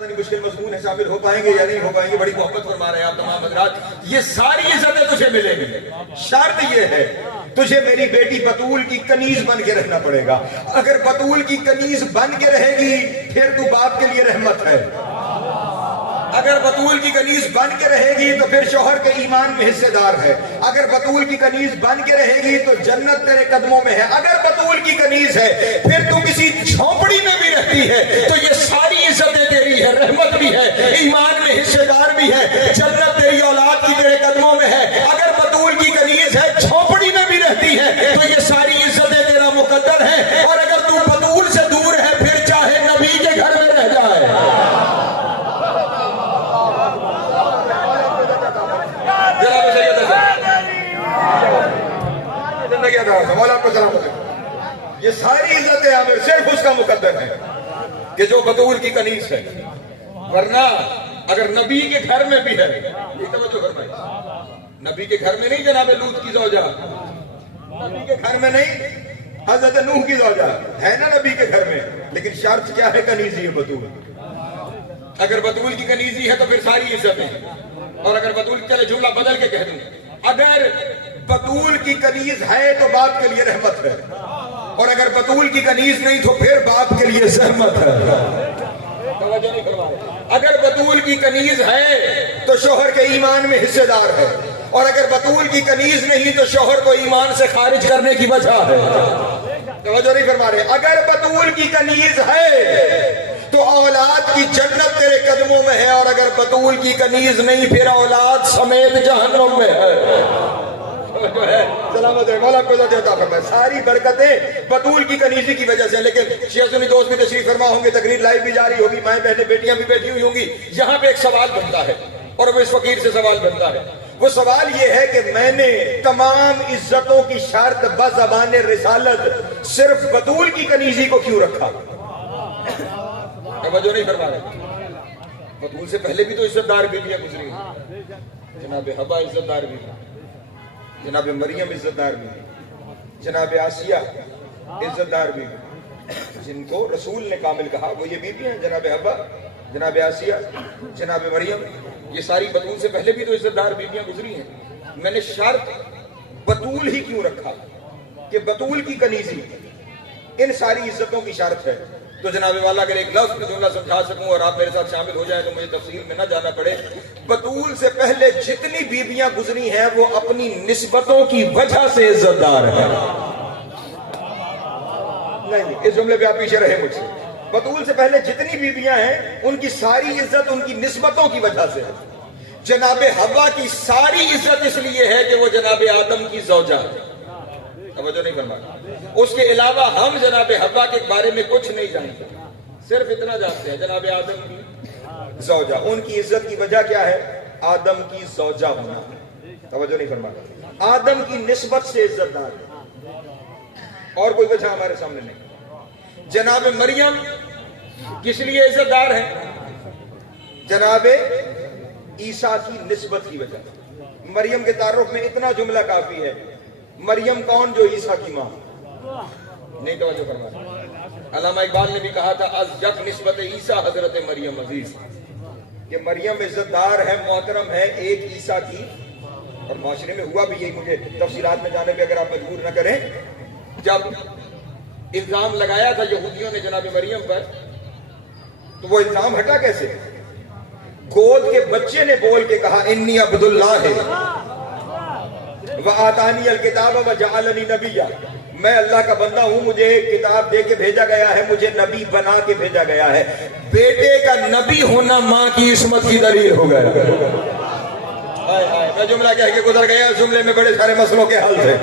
مشکل مضمون ہے، شامل ہو پائیں گے یا نہیں ہو پائیں گے؟ بڑی محبت فرما رہے ہیں آپ تمام حضرات. یہ ساری عزتیں تجھے ملیں گی، شرط یہ ہے تجھے میری بیٹی بطول کی کنیز بن کے رہنا پڑے گا. اگر بطول کی کنیز بن کے رہے گی پھر تو باپ کے لیے رحمت ہے. اگر بطول کی کنیز بن کے رہے گی تو پھر شوہر کے ایمان میں حصے دار ہے. اگر بطول کی کنیز بن کے رہے گی تو جنت تیرے قدموں میں ہے. اگر بطول کی کنیز ہے پھر تو کسی جھونپڑی میں بھی رہتی ہے تو یہ ساری عزتیں تیری ہے، رحمت بھی ہے، ایمان میں حصے دار بھی ہے، جنت تیری اولاد کی تیرے قدموں میں ہے. اگر بطول کی کنیز ہے، جھونپڑی میں بھی رہتی ہے تو یہ ساری عزتیں تیرا مقدر ہیں. اور اگر تو بطول سے دور ہے پھر چاہے نبی کے گھر میں رہ جائے. مولا کو سلامت ہے. یہ ساری عزتیں عامر صرف اس کا مقدر ہے کہ جو بطول کی کنیز ہے. ورنہ اگر نبی کے گھر میں بھی ہے، یہ توجہ فرمائیں، نبی کے گھر میں نہیں جناب لوط کی زوجہ، نبی کے گھر میں نہیں حضرت نوح کی زوجہ ہے نا نبی کے گھر میں، لیکن شرط کیا ہے؟ کنیزی ہے بطول. اگر بطول کی کنیزی ہے تو پھر ساری عزتیں ہیں. اور اگر بطول، چلے جملہ بدل کے کہہ دوں، اگر بطول کی کنیز ہے تو باپ کے لیے رحمت ہے، اور اگر بطول کی کنیز نہیں تو پھر باپ کے لیے زحمت ہے. توجہ نہیں فرما رہے. اگر بطول کی کنیز ہے تو شوہر کے ایمان میں حصے دار ہے، اور اگر بطول کی کنیز نہیں تو شوہر کو ایمان سے خارج کرنے کی وجہ ہے. توجہ نہیں فرما رہے. اگر بطول کی کنیز ہے تو اولاد کی جنت تیرے قدموں میں ہے، اور اگر بطول کی کنیز نہیں پھر اولاد سمیت جہنم میں ہے. سلامت ہے. مولا کو عطا فرمائے. ساری برکتیں بطول کی کنیزی کی وجہ سے. لیکن شیعہ سنی دوست بھی تشریف فرما ہوں گے، تقریر لائیو بھی جاری ہوگی، مائیں بہنیں بیٹیاں بھی بیٹھی ہوئی ہوں گی. یہاں پہ ایک سوال بنتا ہے اور وہ اس فقیر سے سوال بنتا ہے. وہ سوال یہ ہے کہ میں نے تمام عزتوں کی شرط بزبان رسالت صرف بطول کی کنیزی کو کیوں رکھا؟ توجہ نہیں فرما رہے. بطول سے پہلے بھی تو عزت دار بیویاں گزری ہیں. جناب حبا عزت دار بیوی، جناب مریم عزت دار بیوی، جناب آسیہ عزت دار بیوی، جن کو رسول نے کامل کہا وہ یہ بیویاں ہیں. جناب حبا، جناب آسیہ، جناب مریم، یہ ساری بطول سے پہلے بھی تو عزت دار بیویاں گزری ہیں. میں نے شرط بطول ہی کیوں رکھا کہ بطول کی کنیزی ان ساری عزتوں کی شرط ہے. تو جناب والا اگر ایک لفظ میں جملہ سمجھا سکوں اور آپ میرے ساتھ شامل ہو جائیں تو مجھے تفصیل میں نہ جانا پڑے. بطول سے پہلے جتنی بیویاں گزری ہیں وہ اپنی نسبتوں کی وجہ سے عزت دار ہیں. نہیں، اس جملے پہ آپ پیچھے رہے مجھ سے. بطول سے پہلے جتنی بیویاں ہیں ان کی ساری عزت ان کی نسبتوں کی وجہ سے ہے. جناب حوا کی ساری عزت اس لیے ہے کہ وہ جناب آدم کی زوجہ ہے. توجہ نہیں فرمایا. اس کے علاوہ ہم جناب حوا کے بارے میں کچھ نہیں جانتے، صرف اتنا جانتے ہیں جناب آدم کی زوجہ. ان کی عزت کی وجہ کیا ہے؟ آدم کی زوجہ ہونا. توجہ نہیں فرمایا. آدم کی نسبت سے عزت دار ہے، اور کوئی وجہ ہمارے سامنے نہیں. جناب مریم کس لیے عزت دار ہے؟ جناب عیسیٰ کی نسبت کی وجہ. مریم کے تعارف میں اتنا جملہ کافی ہے. مریم کون؟ جو عیسیٰ کی ماں. نہیں توجہ فرمایا. علامہ اقبال نے بھی کہا تھا از یک نسبت عیسیٰ حضرت مریم عزیز، کہ مریم عزت دار ہے، محترم ہے ایک عیسیٰ کی. اور معاشرے میں ہوا بھی یہی. مجھے تفصیلات میں جانے پہ اگر آپ مجبور نہ کریں. جب الزام لگایا تھا یہودیوں نے جناب مریم پر تو وہ الزام ہٹا کیسے؟ گود کے بچے نے بول کے کہا انی عبداللہ وآتانی الکتاب وجعلنی نبیا، میں اللہ کا بندہ ہوں، مجھے کتاب دے کے بھیجا گیا ہے، مجھے نبی بنا کے بھیجا گیا ہے. بیٹے کا نبی ہونا ماں کی عصمت کی دلیل ہو گیا. میں جملہ کہہ کے گزر گیا، اس جملے میں بڑے سارے مسئلوں کے حل تھے.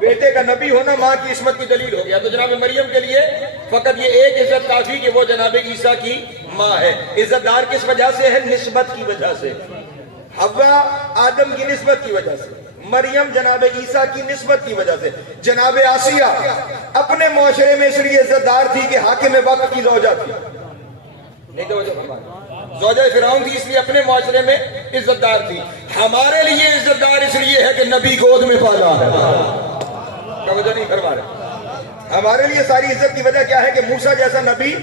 بیٹے کا نبی ہونا ماں کی عصمت کی دلیل ہو گیا. تو جناب مریم کے لیے فقط یہ ایک عزت کافی کہ وہ جناب عیسیٰ کی ماں ہے. عزت دار کس وجہ سے ہے؟ نسبت کی وجہ سے. حوا آدم کی نسبت کی وجہ سے، مریم جناب عیسیٰ کی نسبت کی وجہ سے. جناب آسیہ اپنے معاشرے میں اس لیے عزت دار تھی کہ حاکم وقت کی زوجہ تھی. نہیں توجہ فرمائیں. زوجہ فرعون تھی اس لیے اپنے معاشرے میں عزت دار تھی. ہمارے لیے عزت دار اس لیے ہے کہ نبی گود میں پالا ہے. توجہ نہیں فرما رہے. ہمارے لیے ساری عزت کی وجہ کیا ہے کہ موسیٰ جیسا نبی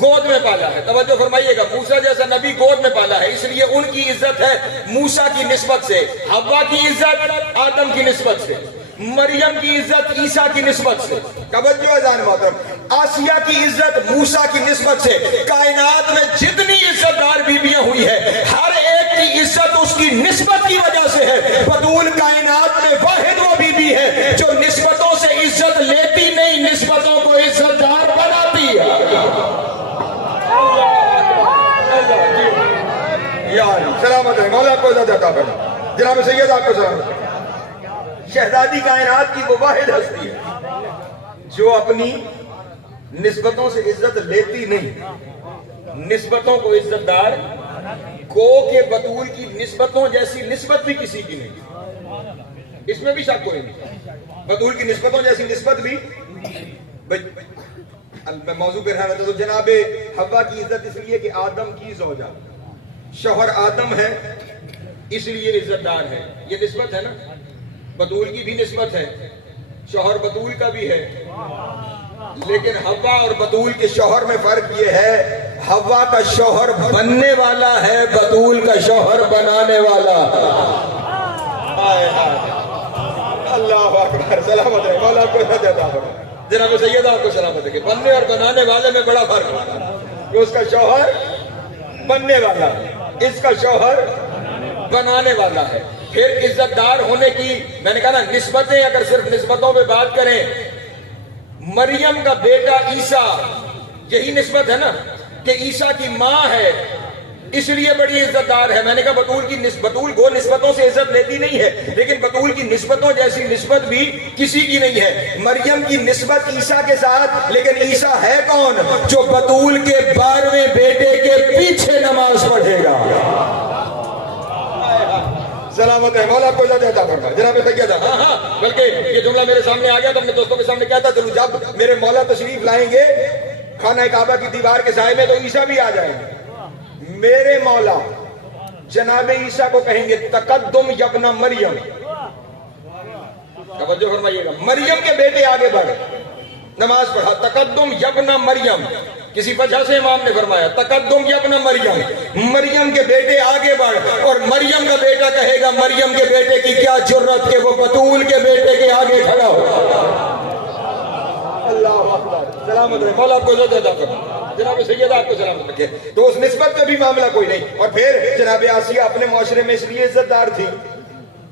گود میں پالا ہے. توجہ فرمائیے گا, موسیٰ جیسا نبی گود میں پالا ہے, اس لیے ان کی عزت ہے موسیٰ کی نسبت سے, حوا کی عزت آدم کی نسبت سے, مریم کی عزت عیسیٰ کی نسبت سے. توجہ اذان محترم, آسیہ کی عزت موسیٰ کی نسبت سے. کائنات میں جتنی عزت دار بیویاں ہوئی ہے, ہر ایک کی عزت اس کی نسبت کی وجہ سے ہے. بطول کائنات میں واحد وہ بیوی ہے جو نسبتوں سے عزت لیتی نہیں, نسبتوں کو عزت دار بناتی ہے. سلامت ہے, مولا کو عزت عطا فرمائے. جناب سید آپ کو سلامت ہے. شہزادی کائنات کی وہ واحد ہستی ہے جو اپنی نسبتوں سے عزت لیتی نہیں, نسبتوں کو عزت دار. گو کہ بطول کی نسبتوں جیسی نسبت بھی کسی کی نہیں, اس میں بھی شک کوئی نہیں. بطول کی نسبتوں جیسی نسبت بھی. میں موضوع پہ رہا تھا تو جناب حوا کی عزت اس لیے کہ آدم کی زوجہ, شوہر آدم ہے اس لیے عزت دار ہے. یہ نسبت ہے نا, بطول کی بھی نسبت ہے, شوہر بطول کا بھی ہے. لیکن حوا اور بطول کے شوہر میں فرق یہ ہے, حوا کا شوہر بننے والا ہے, بطول کا شوہر بنانے والا. اللہ اکبر, سلامت ہے, مولا کو عزت عطا فرمائے. جناب سید آپ کو سلامت ہے کہ بننے اور بنانے والے میں بڑا فرق ہے. کہ اس کا شوہر بننے والا ہے, اس کا شوہر بنانے والا ہے. پھر عزت دار ہونے کی میں نے کہا نا نسبتیں, اگر صرف نسبتوں پہ بات کریں, مریم کا بیٹا عیسیٰ, یہی نسبت ہے نا کہ عیسیٰ کی ماں ہے اس لیے بڑی عزت دار ہے. میں نے کہا بطول گو نسبتوں سے عزت لیتی نہیں ہے, لیکن بطول کی نسبتوں جیسی نسبت بھی کسی کی نہیں ہے. مریم کی نسبت عیسیٰ کے ساتھ, لیکن عیسیٰ ہے کون جو بطول کے 12ویں بیٹے کے پیچھے نماز پڑھے گا. سلامت ہے, مولا کو عزت عطا فرمائے. جناب سید, ہاں بلکہ یہ جملہ میرے سامنے آ گیا تو اپنے دوستوں کے سامنے کہتا چلو جب میرے مولا تشریف لائیں گے خانہ کعبہ کی دیوار کے سائے میں تو عیسیٰ بھی آ جائیں گے. میرے مولا جناب عیسیٰ کو کہیں گے تقدم یبن مریم. توجہ فرمائیے گا, مریم کے بیٹے آگے بڑھ, نماز پڑھا, تقدم یبن مریم. کسی وجہ سے امام نے فرمایا تقدم یبن مریم, مریم کے بیٹے آگے بڑھ. اور مریم کا بیٹا کہے گا مریم کے بیٹے کی کیا جرت کہ وہ بطول کے بیٹے کے آگے کھڑا ہو. اللہ اکبر, سلامت ہے, مولا آپ کو عزت عطا فرمائے. جناب سید آپ کو سلامت رکھے. تو اس نسبت کا بھی معاملہ کوئی نہیں. اور پھر جناب آسیہ اپنے معاشرے میں اس لیے عزت دار تھی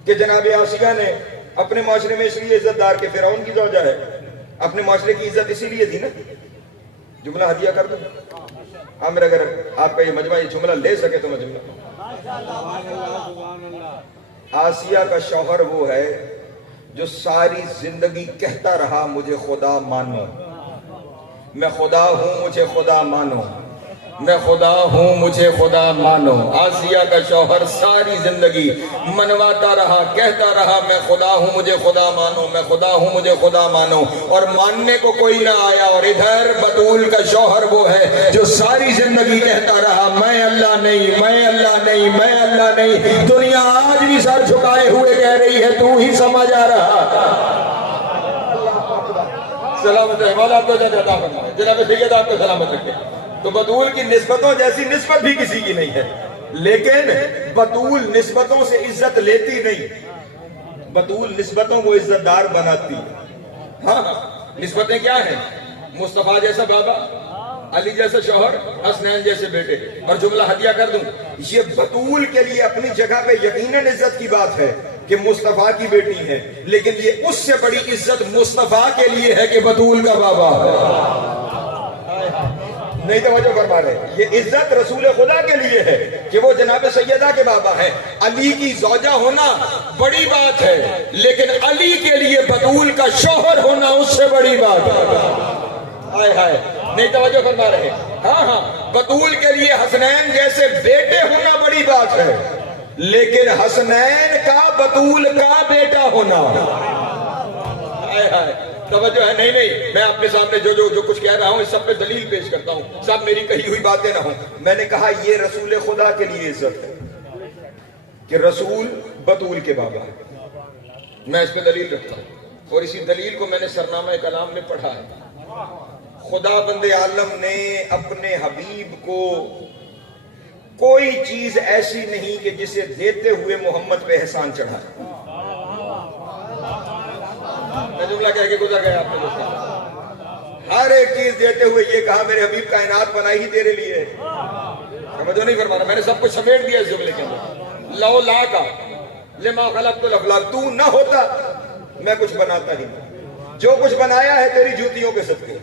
کہ جناب آسیہ نے اپنے معاشرے میں اس لیے عزت دار کہ فرعون کی زوجہ ہے, اپنے معاشرے کی عزت اسی لیے تھی نا. جملہ ہدیہ کر دو عامر, اگر آپ کا یہ مجمع یہ جملہ لے سکے تو مجمع. آسیہ کا شوہر وہ ہے جو ساری زندگی کہتا رہا مجھے خدا مانو, میں خدا ہوں مجھے خدا مانو, میں خدا ہوں مجھے خدا مانو. آسیہ کا شوہر ساری زندگی منواتا رہا, کہتا رہا میں خدا ہوں مجھے خدا مانو, میں خدا ہوں مجھے خدا مانو, اور ماننے کو کوئی نہ آیا. اور ادھر بطول کا شوہر وہ ہے جو ساری زندگی کہتا رہا میں اللہ نہیں, میں اللہ نہیں, میں اللہ نہیں. دنیا آج بھی سر جھکائے ہوئے کہہ رہی ہے تو ہی سمجھ آ رہا. سلامت ہے, مولا آپ کو عزت عطا فرمائے. جناب سید آپ کو سلامت رکھے. تو بطول کی نسبتوں جیسی نسبت بھی کسی کی نہیں ہے, لیکن بطول نسبتوں سے عزت لیتی نہیں, بطول نسبتوں کو عزت دار بناتی. ہاں نسبتیں کیا ہیں؟ مصطفیٰ جیسا بابا, علی جیسا شوہر, حسنین جیسے بیٹے. اور جملہ ہدیہ کر دوں, یہ بطول کے لیے اپنی جگہ پہ یقیناً عزت کی بات ہے کہ مصطفیٰ کی بیٹی ہے, لیکن یہ اس سے بڑی عزت مصطفیٰ کے لیے ہے کہ بطول کا بابا ہے. نہیں توجہ فرما رہے, یہ عزت رسول خدا کے لیے ہے کہ وہ جناب سیدہ کے بابا ہے. علی کی زوجہ ہونا بڑی بات ہے, لیکن علی کے لیے بطول کا شوہر ہونا اس سے بڑی بات ہے. ہائے ہائے, نہیں توجہ فرما رہے. ہاں بطول کے لیے حسنین جیسے بیٹے ہونا بڑی بات ہے, لیکن حسنین کا بطول کا بیٹا ہونا. ہائے ہائے, توجہ ہے. نہیں میں اپنے سامنے جو کچھ کہہ رہا ہوں اس سب پہ دلیل پیش کرتا ہوں, سب میری کہی ہوئی باتیں نہ ہوں. میں نے کہا یہ رسول خدا کے لیے عزت ہے کہ رسول بطول کے بابا ہے. میں اس پہ دلیل رکھتا ہوں, اور اسی دلیل کو میں نے سرنامہ کلام میں پڑھا ہے. خدا بند عالم نے اپنے حبیب کو کوئی چیز ایسی نہیں کہ جسے دیتے ہوئے محمد پہ احسان چڑھائے. میں جملہ کہہ کے گزر گیا آپ کے دوستوں. ہر ایک چیز دیتے ہوئے یہ کہا میرے حبیب کائنات بنائی ہی تیرے لیے. سمجھو نہیں فرمانا, میں نے سب کچھ سمیٹ دیا اس جملے کے اندر. لو لا کا لما خلقت الافلاک, تو نہ ہوتا میں کچھ بناتا ہی نہیں. جو کچھ بنایا ہے تیری جوتیوں کے صدقے.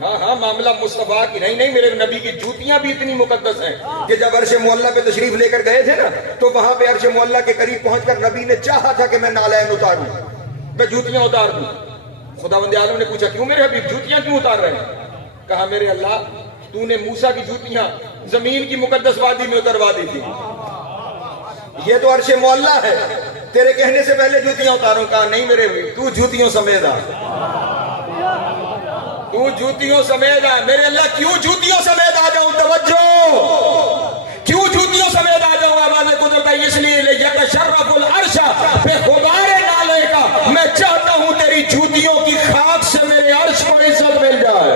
ہاں ہاں, معاملہ مصطفیٰ کی نہیں, میرے نبی کی جوتیاں بھی اتنی مقدس ہیں کہ جب عرش معلیٰ پہ تشریف لے کر گئے تھے نا, تو وہاں پہ عرش معلیٰ کے قریب پہنچ کر نبی نے چاہا تھا کہ میں نالین اتاروں, میں جوتیاں اتار دوں. خدا بند عالم نے پوچھا کیوں میرے حبیب جوتیاں کیوں اتار رہے ہیں؟ کہا میرے اللہ تو نے موسیٰ کی جوتیاں زمین کی مقدس وادی میں اتروا دی تھی, یہ تو عرش معلیٰ ہے, تیرے کہنے سے پہلے جوتیاں اتاروں. کہا نہیں میرے حبیب تو جوتیوں سمیت آ, تو جوتیوں سمیت آ. میرے اللہ کیوں جوتیوں سمیت آ جاؤں؟ توجہ, کیوں جوتیوں سمیت آ جاؤں؟ آواز قدرت ہے اس لیے یتشرف العرش بے غبار نالے کا, میں چاہتا ہوں تیری جوتیوں کی خاک سے میرے عرش کو عزت مل جائے.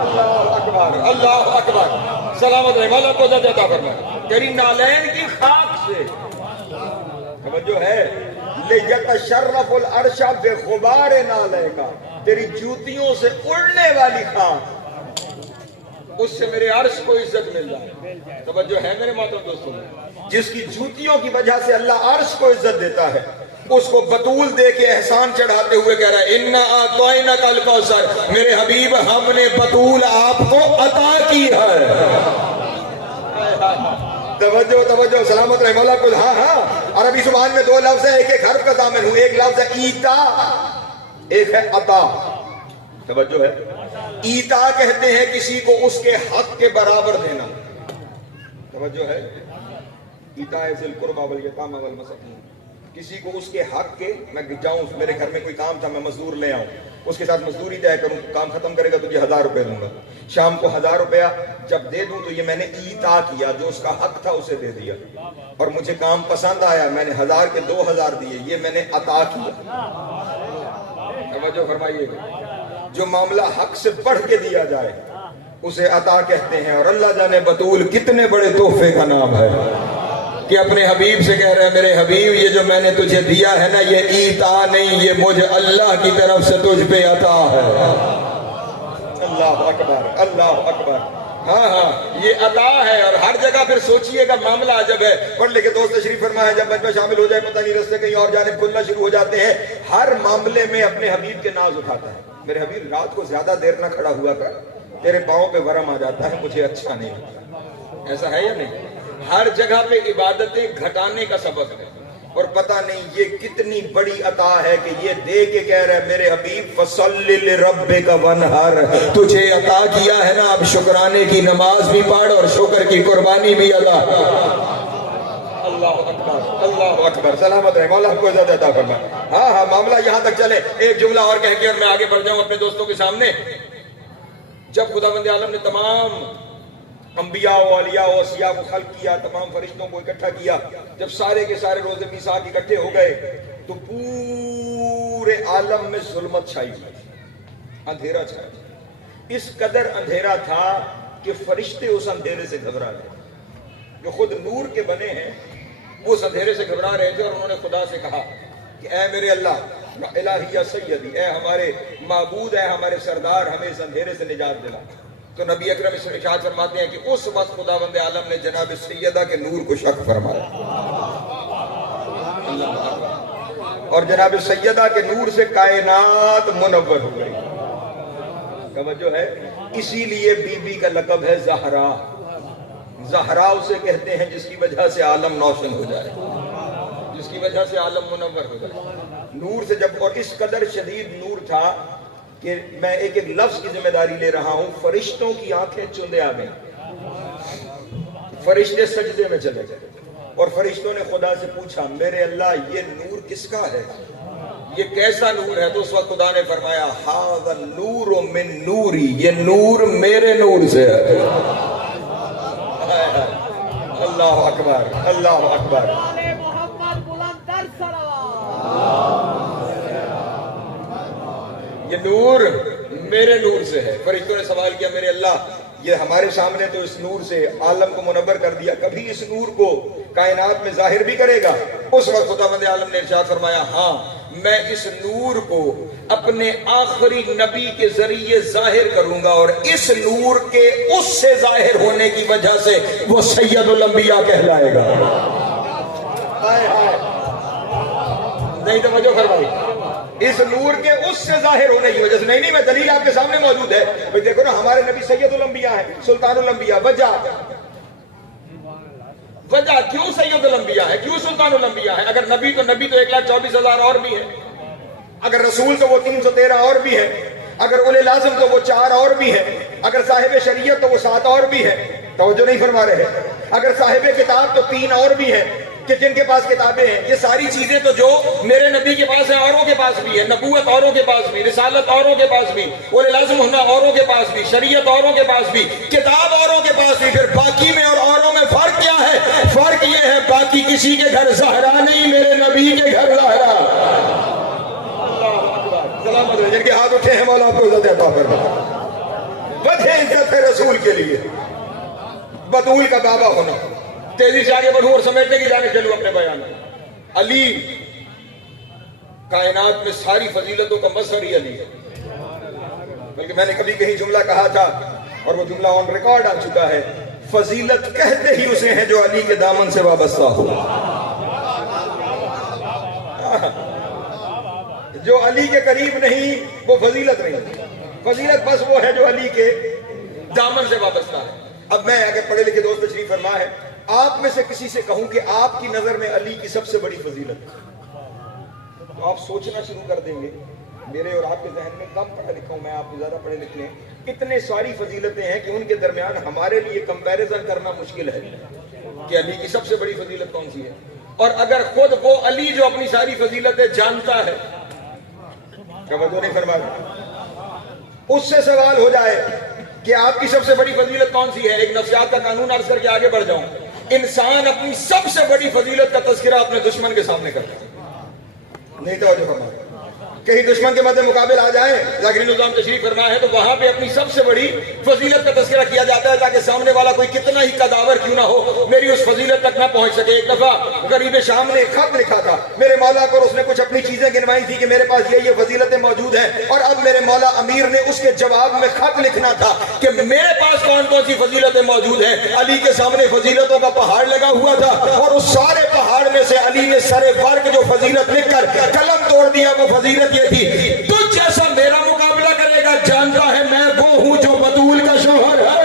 اللہ اکبر, اللہ اکبر, سلامت رہے, مولا کو عزت عطا فرمائے تیری نالین کی خاک سے. توجہ ہے, لیتشرف العرش بے غبار نالے کا, تیری جوتیوں سے اڑنے والی خاک, اس سے میرے عرش کو عزت مل جائے. توجہ ہے میرے محترم دوستوں, جس کی جوتیوں کی وجہ سے اللہ عرش کو عزت دیتا ہے, اس کو بطول دے کے احسان چڑھاتے ہوئے کہہ رہا ہے اِنَّا أَعْطَيْنَاكَ الْكَوْثَرَ, میرے حبیب ہم نے بطول آپ کو عطا کی ہے. توجہ توجہ, سلامت رہے مولا کو. ہاں ہاں, عربی زبان میں دو لفظ ہے, ایک ایک حرف کا ضامن ہوں. ایک لفظ ہے ایتا, ایک ہے عطا. توجہ ہے, ایتا کہتے ہیں کسی کو اس کے حق کے برابر دینا. توجہ ہے, ایتا ذی القربى والیتامى والمساکین, کسی کو اس کے حق کے, میں جاؤں میرے گھر میں کوئی کام تھا, میں مزدور لے آؤں, اس کے ساتھ مزدوری طے کروں, کام ختم کرے گا تجھے 1000 روپے دوں گا, شام کو 1000 روپیہ جب دے دوں تو یہ میں نے ایتا کیا, جو اس کا حق تھا اسے دے دیا, اور مجھے کام پسند آیا, میں نے 1000 کے 2000 دیے, یہ میں نے عطا کیا. توجہ فرمائیے, جو معاملہ حق سے بڑھ کے دیا جائے اسے عطا کہتے ہیں. اور اللہ جانے بطول کتنے بڑے تحفے کا نام ہے کہ اپنے حبیب سے کہہ رہے ہیں میرے حبیب یہ جو میں نے تجھے دیا ہے نا, یہ ایتا نہیں, یہ مجھے اللہ کی طرف سے تجھ پہ عطا ہے. اللہ اکبر, اللہ اکبر. ہاں ہاں, یہ عطا ہے. اور ہر جگہ پھر سوچئے گا معاملہ عجب ہے. پڑھ لے کے دوست تشریف فرما ہے, جب مجمع شامل ہو جائے پتہ نہیں رستے کہیں اور جانب کھلنا شروع ہو جاتے ہیں. ہر معاملے میں اپنے حبیب کے ناز اٹھاتا ہے. میرے حبیب رات کو زیادہ دیر نہ کھڑا ہوا کر, تیرے پاؤں پہ ورم آ جاتا ہے, مجھے اچھا نہیں لگتا. ایسا ہے یا نہیں؟ ہر جگہ پہ عبادتیں گھٹانے کا سبب ہے. اور پتہ نہیں یہ کتنی بڑی عطا ہے کہ یہ دے کے کہہ رہا ہے میرے حبیب فَصَلِّ لِرَبِّكَ وَانْحَرْ, تجھے عطا کیا ہے نا, اب شکرانے کی نماز بھی پڑھ اور شکر کی قربانی بھی ادا. اللہ اکبر, اللہ اکبر, سلامت رہے, مولا کو عزت عطا فرمائے. ہاں ہاں, معاملہ یہاں تک چلے. ایک جملہ اور کہہ کے اور میں آگے بڑھ جاؤں اپنے دوستوں کے سامنے. جب خدا بند عالم نے تمام انبیاء و اولیاء و اوصیاء کو خلق کیا, تمام فرشتوں کو اکٹھا کیا, جب سارے کے سارے روز میثاق اکٹھے ہو گئے تو پورے عالم میں ظلمت چھائی ہوئی, اندھیرا چھایا. اس قدر اندھیرا تھا کہ فرشتے اس اندھیرے سے گھبرا رہے, جو خود نور کے بنے ہیں وہ اس اندھیرے سے گھبرا رہے تھے. اور انہوں نے خدا سے کہا کہ اے میرے اللہ الہی یا سیدی, اے ہمارے معبود, اے ہمارے سردار, ہمیں اس اندھیرے سے نجات دلا. تو نبی اکرم ارشاد فرماتے ہیں کہ اس وقت خداوند عالم نے جناب سیدہ کے نور کو شق فرمایا, اور جناب سیدہ کے نور سے کائنات منور ہو گئی. توجہ ہے, اسی لیے بی بی کا لقب ہے زہرا. زہرا اسے کہتے ہیں جس کی وجہ سے عالم روشن ہو جائے, جس کی وجہ سے عالم منور ہو جائے. نور سے جب, اور اس قدر شدید نور تھا کہ میں ایک ایک لفظ کی ذمہ داری لے رہا ہوں, فرشتوں کی آنکھیں چندے آ گئیں, فرشتے سجدے میں چلے گئے, اور فرشتوں نے خدا سے پوچھا میرے اللہ یہ نور کس کا ہے, یہ کیسا نور ہے؟ تو اس وقت خدا نے فرمایا ھذا النور من نوری, یہ نور میرے نور سے ہے. اللہ اکبر, اللہ اکبر. یہ نور میرے نور سے ہے۔ فرشتوں نے سوال کیا میرے اللہ یہ ہمارے سامنے تو اس نور سے عالم کو منور کر دیا، کبھی اس نور کو کائنات میں ظاہر بھی کرے گا؟ اس وقت خداوند عالم نے ارشاد فرمایا ہاں میں اس نور کو اپنے آخری نبی کے ذریعے ظاہر کروں گا، اور اس نور کے اس سے ظاہر ہونے کی وجہ سے وہ سید الانبیاء کہلائے گا۔ نہیں توجہ فرمائی، اس نور کے اس سے ظاہر ہونے کی وجہ سے۔ نہیں میں دلیل آپ کے سامنے موجود ہے، بھئی دیکھو نا ہمارے نبی سید الانبیاء ہے، سلطان الانبیاء۔ وجہ کیوں سید الانبیاء ہے، کیوں سلطان الانبیاء ہے؟ اگر نبی تو 1,24,000 اور بھی ہے، اگر رسول تو وہ 313 اور بھی ہے، اگر اولے لازم تو وہ 4 اور بھی ہے، اگر صاحب شریعت تو وہ 7 اور بھی ہے۔ توجہ نہیں فرما رہے؟ اگر صاحب کتاب تو 3 اور بھی ہے کہ جن کے پاس کتابیں ہیں۔ یہ ساری چیزیں تو جو میرے نبی کے پاس ہیں اوروں کے پاس بھی ہے، نبوت اوروں کے پاس بھی، رسالت اوروں کے پاس بھی، اولے لازم ہونا اوروں کے پاس بھی، شریعت اوروں کے پاس بھی، کتاب اوروں کے پاس بھی۔ پھر باقی میں اور اوروں میں فرق کیا ہے؟ فرق یہ ہے باقی کسی کے گھر زہرا نہیں، میرے نبی کے گھر زہرا۔ سلامت رہے، جن کے ہاتھ اٹھے ہیں مولا آپ کو عزت عطا فرمائے۔ وجہ عزت ہے رسول کے لیے، بطول کا بابا ہونا۔ تیزی سے آگے بڑھوں اور سمیٹنے کی جانب چلوں اپنے بیان میں۔ علی کائنات میں ساری فضیلتوں کا مظہر ہی علی ہے، بلکہ میں نے کبھی کہیں جملہ کہا تھا اور وہ جملہ آن ریکارڈ آ چکا ہے، فضیلت کہتے ہی اسے ہیں جو علی کے دامن سے وابستہ ہو۔ جو علی کے قریب نہیں وہ فضیلت نہیں، فضیلت بس وہ ہے جو علی کے دامن سے وابستہ ہے۔ اب میں اگر پڑھے لکھے دوست تشریف فرما ہے، آپ میں سے کسی سے کہوں کہ آپ کی نظر میں علی کی سب سے بڑی فضیلت، تو آپ سوچنا شروع کر دیں گے۔ میرے اور آپ کے ذہن میں کم پڑھا لکھا ہوں میں، آپ کو زیادہ پڑھے لکھے ہیں، اتنے ساری فضیلتیں ہیں کہ ان کے درمیان ہمارے لیے کمپیریزن کرنا مشکل ہے کہ علی کی سب سے بڑی فضیلت کون سی ہے۔ اور اگر خود وہ علی جو اپنی ساری فضیلتیں جانتا ہے، توجہ نہیں فرما رہے، اس سے سوال ہو جائے کہ آپ کی سب سے بڑی فضیلت کون سی ہے، ایک نفسیات کا قانون عرض کر کے آگے بڑھ جاؤں۔ انسان اپنی سب سے بڑی فضیلت کا تذکرہ اپنے دشمن کے سامنے کرتا ہے۔ نہیں توجہ فرما رہے، کہیں دشمن کے مد مقابل آ جائیں، ذاکرین نظام تشریف فرما ہے، تو وہاں پہ اپنی سب سے بڑی فضیلت کا تذکرہ کیا جاتا ہے تاکہ سامنے والا کوئی کتنا ہی قداور کیوں نہ ہو میری اس فضیلت تک نہ پہنچ سکے۔ ایک دفعہ غریب شام نے ایک خط لکھا تھا میرے مولا کو، اور اس نے کچھ اپنی چیزیں گنوائی تھی کہ میرے پاس یہ فضیلتیں موجود ہیں، اور اب میرے مولا امیر نے اس کے جواب میں خط لکھنا تھا کہ میرے پاس کون کون سی فضیلتیں موجود ہیں۔ علی کے سامنے فضیلتوں کا پہاڑ لگا ہوا تھا، اور اس سارے پہاڑ میں سے علی نے سر برق جو فضیلت لکھ کر قلم توڑ دیا، وہ فضیلت یہ تھی، تجھ جیسا میرا مقابلہ کرے گا جانتا ہے میں وہ ہوں جو بطول کا شوہر ہے۔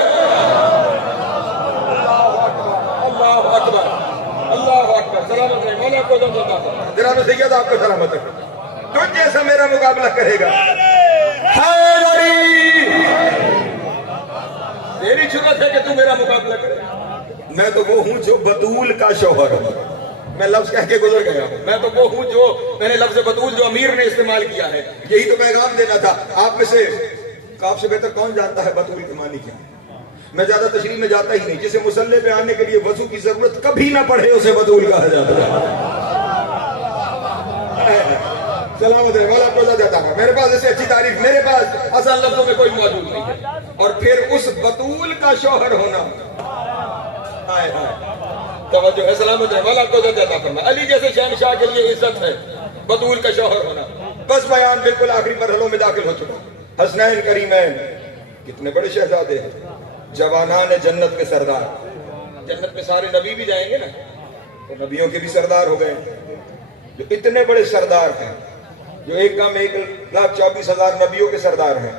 اللہ اکبر، اللہ اکبر، سلامت رہے، مولا کو دم دیتا ہے، جناب سید آپ کو سلامت رہے، تجھ جیسا میرا مقابلہ کرے گا حیدری، تیری جرأت ہے کہ تو میرا مقابلہ کرے، میں تو وہ ہوں جو بطول کا شوہر ہوں۔ میں لفظ کہہ کے گزر گیا ہوں، میں تو وہ ہوں جو میں نے لفظ بطول جو امیر نے استعمال کیا ہے، یہی تو پیغام دینا تھا۔ آپ میں سے آپ سے بہتر کون جانتا ہے بطول کے معنی کیا؟ میں زیادہ تشریح میں جاتا ہی نہیں، جسے مصلی پہ آنے کے لیے وضو کی ضرورت کبھی نہ پڑے اسے بطول کہا جاتا ہے۔ سلامت ہے، مولا کو جاتا ہے، میرے پاس ایسے اچھی تعریف میرے پاس آسان لفظوں میں کوئی موجود نہیں ہے۔ اور پھر اس بطول کا شوہر ہونا، ہائے ہائے، توجہ ہے، سلامت ہے، مولا کو عطا فرمائے۔ علی جیسے شہنشاہ کے لیے عزت ہے بطول کا شوہر ہونا۔ بس بیان بالکل آخری مرحلوں میں داخل ہو چکا۔ حسنین کریمین کتنے بڑے شہزادے ہیں، جوانان جنت کے سردار۔ جنت میں سارے نبی بھی جائیں گے نا، تو نبیوں کے بھی سردار ہو گئے، جو اتنے بڑے سردار ہیں، جو ایک کام 1,24,000 نبیوں کے سردار ہیں،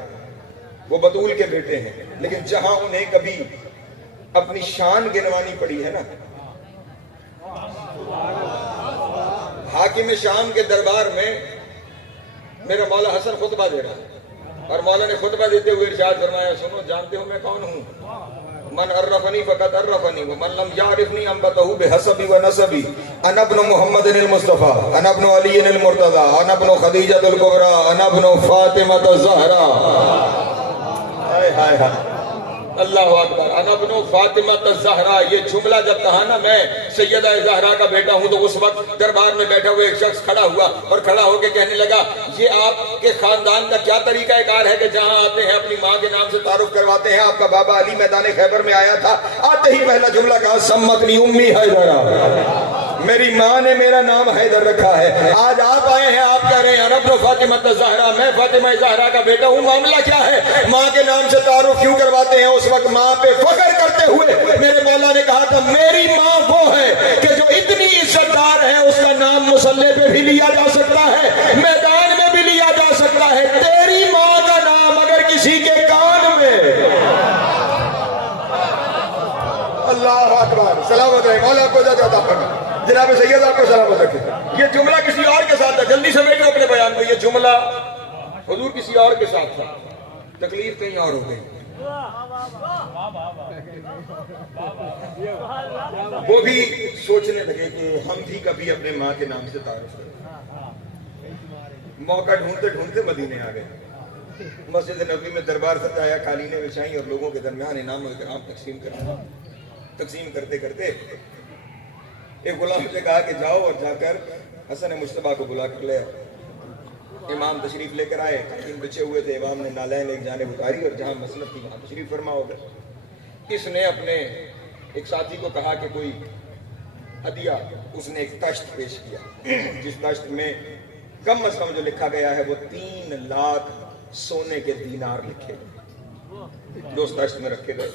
وہ بطول کے بیٹے ہیں۔ لیکن جہاں انہیں کبھی اپنی شان گنوانی پڑی ہے نا، حاکم شام کے دربار میں میرا مولا حسن خطبہ دے رہا ہے، اور مولا نے خطبہ دیتے ہوئے ارشاد فرمایا، سنو جانتے ہو میں کون ہوں؟ من عرفنی فقط عرفنی ومن لم یعرفنی انبتہ بحسبی ونسبی، انا ابن محمد المصطفیٰ، انا ابن علی المرتضی، انا ابن خدیجہ الکبریٰ، انا ابن فاطمہ الزہرا۔ ہائے ہائے ہائے، اللہ اکبر انا ابن فاطمہ الزہرا، یہ جملہ جب کہا نا میں سیدہ زہرا کا بیٹا ہوں، تو اس وقت دربار میں بیٹھا ہوئے ایک شخص کھڑا ہوا اور کھڑا ہو کے کہنے لگا یہ آپ کے خاندان کا کیا طریقہ کار ہے کہ جہاں آتے ہیں اپنی ماں کے نام سے تعارف کرواتے ہیں؟ آپ کا بابا علی میدان خیبر میں آیا تھا، آتے ہی پہلا جملہ کہا سمتنی امی حیدرہ، میری ماں نے میرا نام حیدر رکھا ہے۔ آج آپ آئے ہیں، آپ کہہ رہے ہیں رب فاطمہ الزہرا، میں فاطمہ زہرا کا بیٹا ہوں، معاملہ کیا ہے؟ ماں کے نام سے تعارف کیوں کرواتے ہیں؟ اس وقت ماں پہ فخر کرتے ہوئے میرے مولا نے کہا تھا میری ماں وہ ہے کہ جو اتنی عزت دار ہے اس کا نام مصلے پہ بھی لیا جا سکتا ہے، میدان میں بھی لیا جا سکتا ہے، تیری ماں کا نام اگر کسی کے کان میں، اللہ اکبر، سلامت رہے، مولا کو جزا عطا فرمائے۔ جناب سید آپ کو سلامت رکھے۔ یہ جملہ کسی اور کے ساتھ تھا، جلدی سے بیٹھو اپنے بیان کو، یہ جملہ حضور کسی اور کے ساتھ تھا، تکلیف کہیں اور ہو گئی۔ وہ بھی سوچنے لگے کہ ہم بھی کبھی اپنے ماں کے نام سے تعارف کریں۔ موقع ڈھونڈتے ڈھونڈتے مدینے آ گئے، مسجد نبوی میں دربار سجایا، قالینیں بچھائیں اور لوگوں کے درمیان انعام و اکرام تقسیم کرتے کرتے ایک غلام نے کہا کہ جاؤ اور جا کر حسن مجتبیٰ کو بلا کر لے آؤ۔ امام تشریف لے کر آئے، قالین بچے ہوئے تھے، امام نے نالین ایک جانب اتاری اور جہاں مسند تھی وہاں تشریف فرما ہو گئے۔ اس نے اپنے ایک ساتھی کو کہا کہ کوئی ہدیہ، اس نے ایک تشت پیش کیا جس تشت میں کم از کم جو لکھا گیا ہے وہ 3 لاکھ سونے کے دینار لکھے جو اس تشت میں رکھے گئے،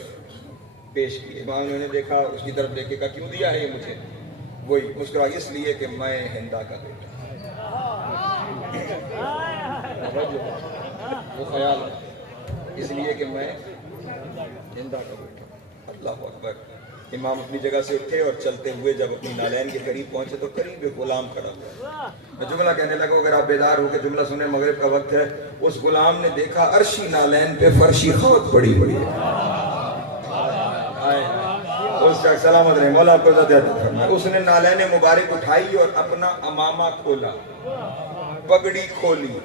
پیش کیے۔ امام نے دیکھا، اس کی طرف دیکھے، کہا کیوں دیا ہے یہ مجھے؟ وہی مسکرا، اس لیے کہ میں ہندا کا بیٹا، وہ خیال ہے، اس لیے کہ میں ہندا کا بیٹا۔ اللہ اکبر۔ امام اپنی جگہ سے اٹھے اور چلتے ہوئے جب اپنی نالین کے قریب پہنچے تو قریب ایک غلام کھڑا ہوا۔ میں جملہ کہنے لگا، اگر آپ بیدار ہو کے جملہ سنیں، مغرب کا وقت ہے۔ اس غلام نے دیکھا عرشی نالین پہ فرشی خاک پڑی پڑی ہے۔ اس کا سلامت رہے، مولا آپ کو عزت عطا فرمائے۔ اس نے نالین مبارک اٹھائی اور اپنا امامہ کھولا، پگڑی کھولی،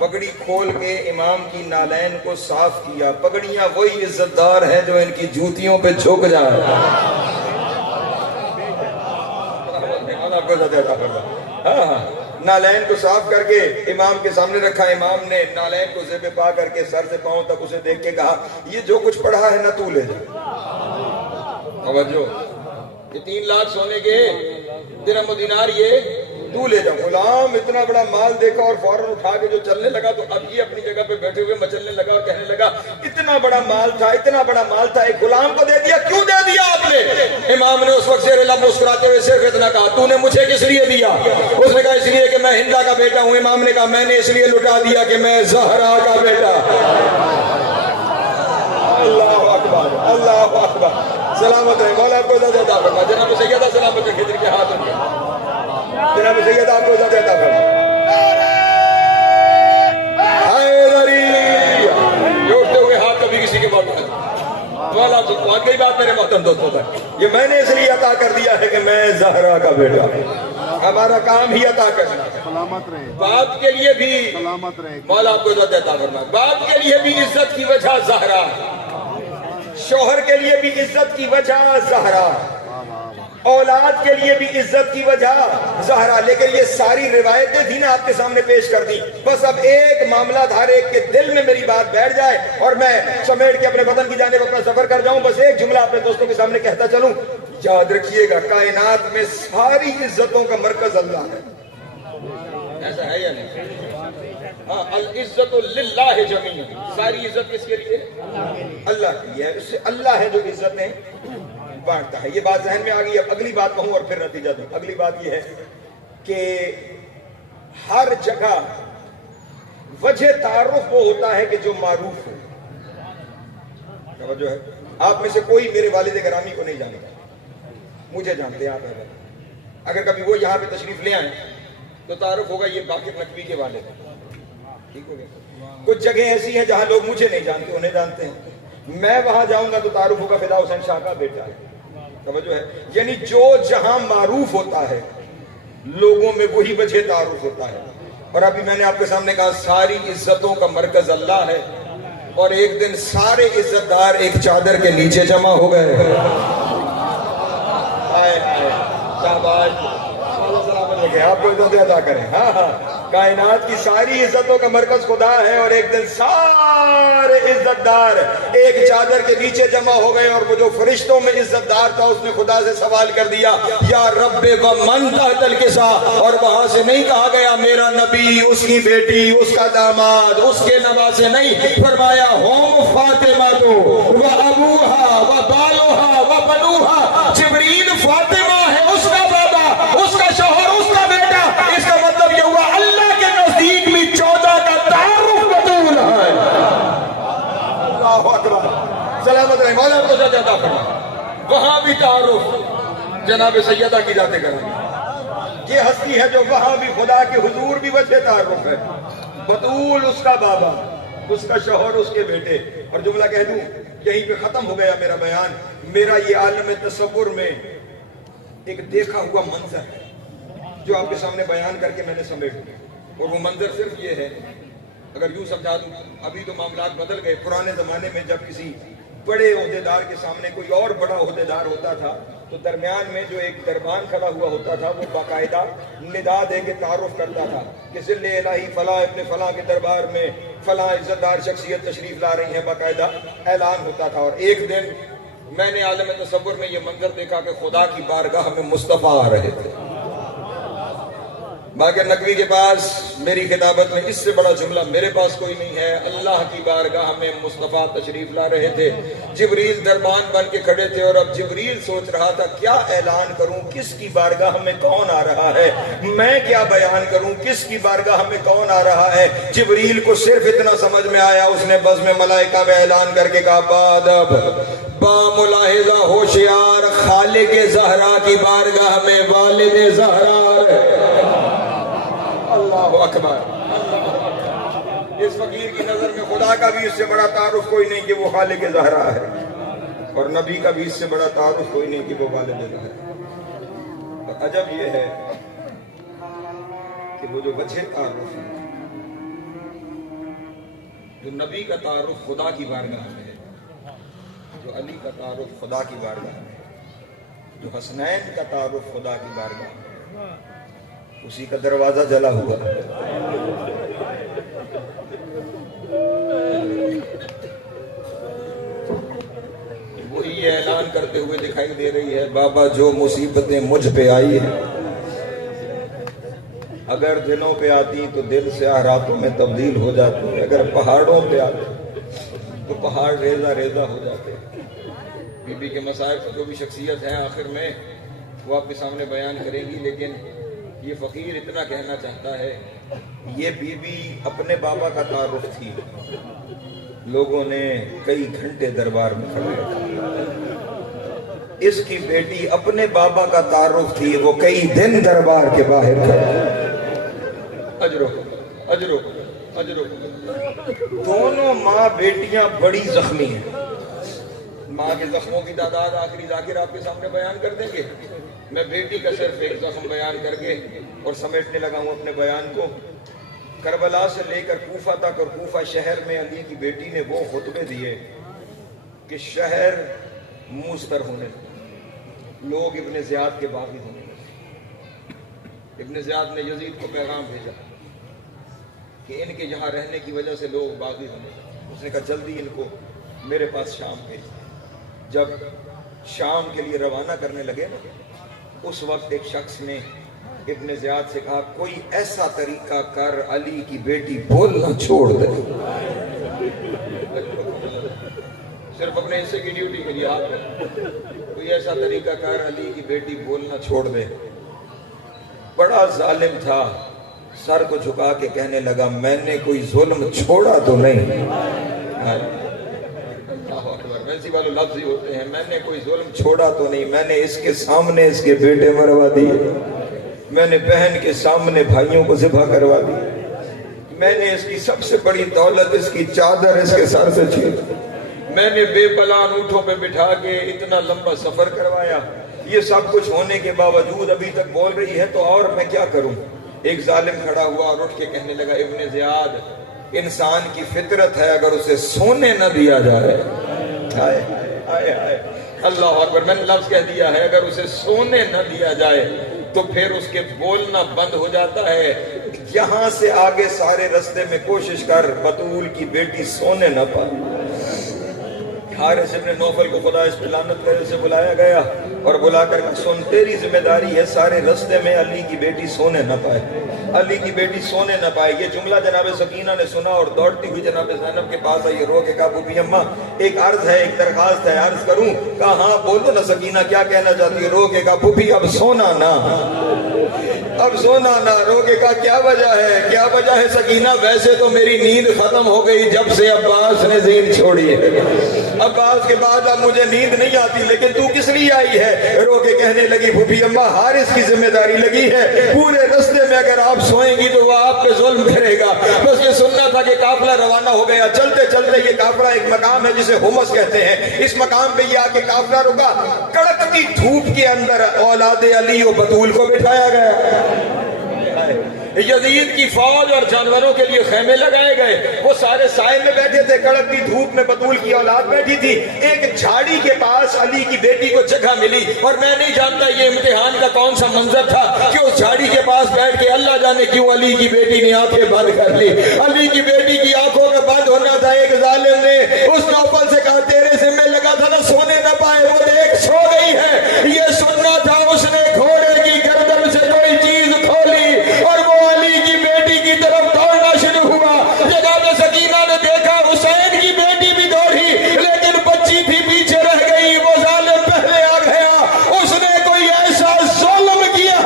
پگڑی کھول کے امام کی نالین کو صاف کیا۔ پگڑیاں وہی عزت دار ہیں جو ان کی جوتیوں پہ جھک جائے۔ آپ کو عزت عطا فرمائے۔ نالین کو صاف کر کے امام کے سامنے رکھا۔ امام نے نالین کو زیب پا کر کے سر سے پاؤں تک اسے دیکھ کے کہا یہ جو کچھ پڑھا ہے نا تو لے جا۔ توجہ، یہ 3 لاکھ سونے کے درہم و دینار یہ تو لے جا۔ غلام اتنا بڑا مال دیکھا اور فوراً اٹھا کے جو چلنے لگا تو اب یہ اپنی جگہ پہ بیٹھے ہوئے مچلنے لگا اور کہنے لگا اتنا بڑا مال تھا، اتنا بڑا مال تھا، ایک غلام کو دے دیا، کیوں دے دیا آپ نے؟ امام نے اس وقت زیر لب مسکراتے ہوئے صرف اتنا کہا تو نے مجھے کس لیے دیا؟ اس نے کہا اس لیے کہ میں ہندا کا بیٹا ہوں۔ امام نے کہا میں نے اس لیے لٹا دیا کہ میں زہرا کا بیٹا۔ اللہ اکبر، اللہ اکبر، سلامت رہے، مولا آپ کو عزت عطا فرمائے۔ جناب سیدہ سلامت رکھے، جن کے ہاتھ رکھے، جناب سیدہ آپ کو عزت عطا فرمائے۔ حیدری، جوڑتے ہوئے ہاتھ کبھی کسی کے بات نہیں۔ مولا آپ سے پہنچ گئی بات میرے محترم دوستوں تک، یہ میں نے اس لیے عطا کر دیا ہے کہ میں زہرا کا بیٹا، ہمارا کام ہی عطا کرنا ہے۔ سلامت رہے، باپ کے لیے بھی سلامت رہے، مولا آپ کو عزت عطا فرمائے۔ باپ کے لیے بھی عزت کی وجہ زہرا، شوہر کے لیے بھی عزت کی وجہ زہرا، اولاد کے لیے بھی عزت کی وجہ زہرا۔ لیکن یہ ساری روایتیں تھی نا آپ کے سامنے پیش کر دی، بس اب ایک معاملہ دھار ایک کے دل میں میری بات بیٹھ جائے اور میں سمیٹ کے اپنے وطن کی جانب اپنا سفر کر جاؤں۔ بس ایک جملہ اپنے دوستوں کے سامنے کہتا چلوں، یاد رکھیے گا کائنات میں ساری عزتوں کا مرکز اللہ ہے۔ ایسا ہے یا نہیں؟ ہاں، العزت للہ جمیعا، ساری عزت کس کے لیے؟ اللہ کے لیے ہے۔ اس سے اللہ ہے جو عزتیں بانٹتا ہے۔ یہ بات ذہن میں آ گئی، اب اگلی بات کہوں اور پھر نتیجہ دوں۔ اگلی بات یہ ہے کہ ہر جگہ وجہ تعارف وہ ہوتا ہے کہ جو معروف ہو۔ توجہ ہے، آپ میں سے کوئی میرے والد گرامی کو نہیں جانتا، مجھے جانتے ہیں آپ ہیں۔ اگر کبھی وہ یہاں پہ تشریف لے آئیں تو تعارف ہوگا یہ باقر نقوی کے والد ہیں، ٹھیک ہو گیا۔ کچھ جگہ ایسی ہیں جہاں لوگ مجھے نہیں جانتے، انہیں جانتے ہیں۔ میں وہاں جاؤں گا تو تعارف ہوگا فدا حسین شاہ کا بیٹا ہے۔ توجہ ہے، یعنی جو جہاں معروف ہوتا ہے لوگوں میں وہی وجہ تعارف ہوتا ہے۔ اور ابھی میں نے آپ کے سامنے کہا ساری عزتوں کا مرکز اللہ ہے، اور ایک دن سارے عزت دار ایک چادر کے نیچے جمع ہو گئے. آپ کو عزت ادا کریں. ہاں ہاں، کائنات کی ساری عزتوں کا مرکز خدا ہے، اور ایک دن سارے عزت دار ایک چادر کے نیچے جمع ہو گئے. اور وہ جو فرشتوں میں عزت دار تھا اس نے خدا سے سوال کر دیا، یا رب و من تحت الکسا. اور وہاں سے نہیں کہا گیا میرا نبی، اس کی بیٹی، اس کا داماد، اس کے نواسے، نہیں، فرمایا ہوم فاطمہ تو و ابوہا و بالوہا و بنوہا. جبریل فاطمہ ہے اس کا بابا، اس کا شوہر، اس کا بیٹا. اس کا مطلب یہ ہوا اللہ کے نزدیک بھی 14 کا تعارف بطول ہے. اللہ اکبر، سلامت رہے، مولا کو جزا عطا فرمائے. وہاں بھی تعارف جناب سیدہ کی ذات کرم. یہ ہستی ہے جو وہاں بھی خدا کے حضور بھی وجہ تعارف ہے. بطول اس کا بابا، اس کا شوہر، اس کے بیٹے. اور جملہ کہہ دوں، یہیں پہ ختم ہو گیا میرا بیان. میرا یہ عالم تصور میں ایک دیکھا ہوا منظر ہے جو آپ کے سامنے بیان کر کے میں نے سمیٹ دیا. اور وہ منظر صرف یہ ہے، اگر یوں سمجھا دوں، ابھی تو معاملات بدل گئے. پرانے زمانے میں جب کسی بڑے عہدیدار کے سامنے کوئی اور بڑا عہدیدار ہوتا تھا تو درمیان میں جو ایک دربان کھڑا ہوا ہوتا تھا وہ باقاعدہ ندا دے کے تعارف کرتا تھا کہ ذل الہی فلاں ابن فلاں کے دربار میں فلاں عزت دار شخصیت تشریف لا رہی ہے. باقاعدہ اعلان ہوتا تھا. اور ایک دن میں نے عالم تصور میں یہ منظر دیکھا کہ خدا کی بارگاہ میں مصطفیٰ آ رہے تھے. باقر نقوی کے پاس میری خطابت میں اس سے بڑا جملہ میرے پاس کوئی نہیں ہے. اللہ کی بارگاہ میں مصطفیٰ تشریف لا رہے تھے. جبریل دربان بن کے کھڑے تھے، اور اب جبریل سوچ رہا تھا کیا اعلان کروں، کس کی بارگاہ میں کون آ رہا ہے، میں کیا بیان کروں، کس کی بارگاہ میں کون آ رہا ہے. جبریل کو صرف اتنا سمجھ میں آیا، اس نے بزم ملائکہ میں اعلان کر کے کہا بادب با ملاحظہ ہوشیار، خالق زہرا کی بارگاہ میں والد زہرا. اللہ اکبر. اس فقیر کی نظر میں خدا کا بھی اس سے بڑا تعارف کوئی نہیں کہ وہ خالق زہرا ہے، اور نبی کا بھی اس سے بڑا تعارف کوئی نہیں کہ وہ والد زہرا ہے. اور عجب یہ ہے کہ وہ جو وجہ تعارف ہے، جو نبی کا تعارف خدا کی بارگاہ میں ہے، جو علی کا تعارف خدا کی بارگاہ میں ہے، جو حسنین کا تعارف خدا کی بارگاہ میں ہے، اسی کا دروازہ جلا ہوا. وہی اعلان کرتے ہوئے دکھائی دے رہی ہے، بابا جو مصیبتیں مجھ پہ آئی ہیں اگر دلوں پہ آتی تو دل سیاہ راتوں میں تبدیل ہو جاتے، اگر پہاڑوں پہ آتے تو پہاڑ ریزہ ریزہ ہو جاتے. بی بی کے مصائب جو بھی شخصیت ہیں آخر میں وہ آپ کے سامنے بیان کریں گی، لیکن یہ فقیر اتنا کہنا چاہتا ہے، یہ بی بی اپنے بابا کا تعارف تھی، لوگوں نے کئی گھنٹے دربار میں کھڑے رکھا. اس کی بیٹی اپنے بابا کا تعارف تھی، وہ کئی دن دربار کے باہر کھڑے. اجرو اجرو اجرو. دونوں ماں بیٹیاں بڑی زخمی ہیں. ماں کے زخموں کی تعداد آخری ذاکر آپ کے سامنے بیان کر دیں گے. میں بیٹی کا صرف ایک زخم بیان کر کے اور سمیٹنے لگا ہوں اپنے بیان کو. کربلا سے لے کر کوفہ تک، اور کوفہ شہر میں علی کی بیٹی نے وہ خطبے دیے کہ شہر موستر ہونے لگے، لوگ ابن زیاد کے باغی ہونے لگے. ابن زیاد نے یزید کو پیغام بھیجا کہ ان کے یہاں رہنے کی وجہ سے لوگ باغی ہونے لگے. اس نے کہا جلدی ان کو میرے پاس شام بھیج. جب شام کے لیے روانہ کرنے لگے نا، اس وقت ایک شخص نے ابن زیاد سے کہا کوئی ایسا طریقہ کر علی کی بیٹی بولنا چھوڑ دے. صرف اپنے حصے کی ڈیوٹی کے لیے کوئی ایسا طریقہ کر علی کی بیٹی بولنا چھوڑ دے. بڑا ظالم تھا، سر کو جھکا کے کہنے لگا میں نے کوئی ظلم چھوڑا تو نہیں. ویسی والے لفظ ہی ہوتے ہیں، میں نے کوئی ظلم چھوڑا تو نہیں، میں نے اس کے سامنے اس کے بیٹے مروا دیے، میں نے بہن کے سامنے بھائیوں کو ذبح کروا دی، میں نے اس کی سب سے بڑی دولت اس کی چادر اس کے سر سے چھین، میں نے بے پلان اونٹوں پہ بٹھا کے اتنا لمبا سفر کروایا. یہ سب کچھ ہونے کے باوجود ابھی تک بول رہی ہے تو اور میں کیا کروں. ایک ظالم کھڑا ہوا اور اٹھ کے کہنے لگا ابن زیاد انسان کی فطرت ہے اگر اسے سونے نہ دیا جائے، آئے آئے آئے اللہ اکبر، میں نے لفظ کہہ دیا ہے، اگر اسے سونے نہ دیا جائے تو پھر اس کے بولنا بند ہو جاتا ہے۔ یہاں سے آگے سارے رستے میں کوشش کر بطول کی بیٹی سونے نہ پائے۔ حارث ابن نوفل کو خدا اس پہ لعنت کرنے سے بلایا گیا اور بلا کر سن، تیری ذمہ داری ہے سارے رستے میں علی کی بیٹی سونے نہ پائے، علی کی بیٹی سونے نہ پائے۔ یہ جملہ جناب سکینہ نے سنا اور دوڑتی ہوئی جناب زینب کے پاس آئی، رو کے کہا پھوپھی اماں ایک عرض ہے، ایک درخواست ہے، عرض کروں؟ کہا ہاں بولو نا سکینہ کیا کہنا چاہتی ہے؟ رو کے کہا پھوپھی اب سونا نہ، اب سونا نہ۔ رو کے کہا کیا وجہ ہے؟ کیا وجہ ہے سکینہ؟ ویسے تو میری نیند ختم ہو گئی جب سے عباس نے زین چھوڑی ہے، عباس کے بعد اب مجھے نیند نہیں آتی، لیکن تو کس لیے آئی ہے؟ رو کے کہنے لگی پھوپھی اماں حارث کی ذمہ داری لگی ہے، پورے رستے میں اگر آپ سوئیں گی تو وہ آپ پہ ظلم کرے گا۔ بس یہ سننا تھا کہ قافلہ روانہ ہو گیا، چلتے چلتے یہ قافلہ ایک مقام ہے جسے حمص کہتے ہیں، اس مقام پہ یہ آ کے قافلہ رکا، کڑکتی دھوپ کے اندر اولاد علی و بطول کو بٹھایا گیا۔ یزید کی فوج اور جانوروں کے لیے خیمے لگائے گئے، وہ سارے سائے میں بیٹھے تھے، کڑکتی دھوپ میں بطول کی اولاد بیٹھی تھی۔ ایک جھاڑی کے پاس علی کی بیٹی کو جگہ ملی، اور میں نہیں جانتا یہ امتحان کا کون سا منظر تھا کہ اس جھاڑی کے پاس بیٹھ کے اللہ جانے کیوں علی کی بیٹی نے آنکھیں بند کر لی۔ علی کی بیٹی کی آنکھوں کا بند ہونا تھا، ایک ظالم نے اس نوفل سے کہا تیرے ذمہ لگا تھا نا سونے نہ پائے، وہ دیکھ سو گئی ہے۔ یہ سننا تھا، اس نے گھوڑے کی گردن سے کوئی چیز کھولی اور وہ علی کی بیٹی کی طرف دوڑنا شروع ہوا۔ جناب سکینہ نے دیکھا حسین کی بیٹی بھی دوڑی، لیکن بچی تھی پیچھے رہ گئی، وہ ظالم پہلے آ گیا۔ اس نے کوئی ایسا ظلم کیا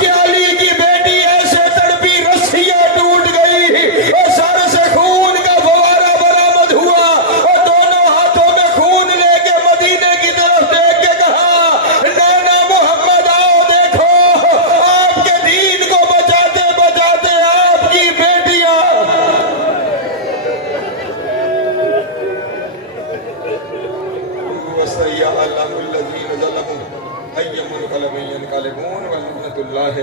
کہ علی کی بیٹی ایسے تڑپی، رسیاں ٹوٹ گئی اور سر سے خون کا فوارہ برآمد ہوا، اور دونوں ہاتھوں میں خون لے کے مدینے کی طرف دیکھ کے کہا نانا محمد آؤ دیکھو آپ کے دین کو بچاتے بچاتے آپ کی بیٹیاں۔ وَسَيَّعْلَمُ الَّذِينَ ظَلَمُوا أَيَّ مُنْقَلَبٍ يَنْقَلِبُونَ وَلَعْنَةُ اللَّهِ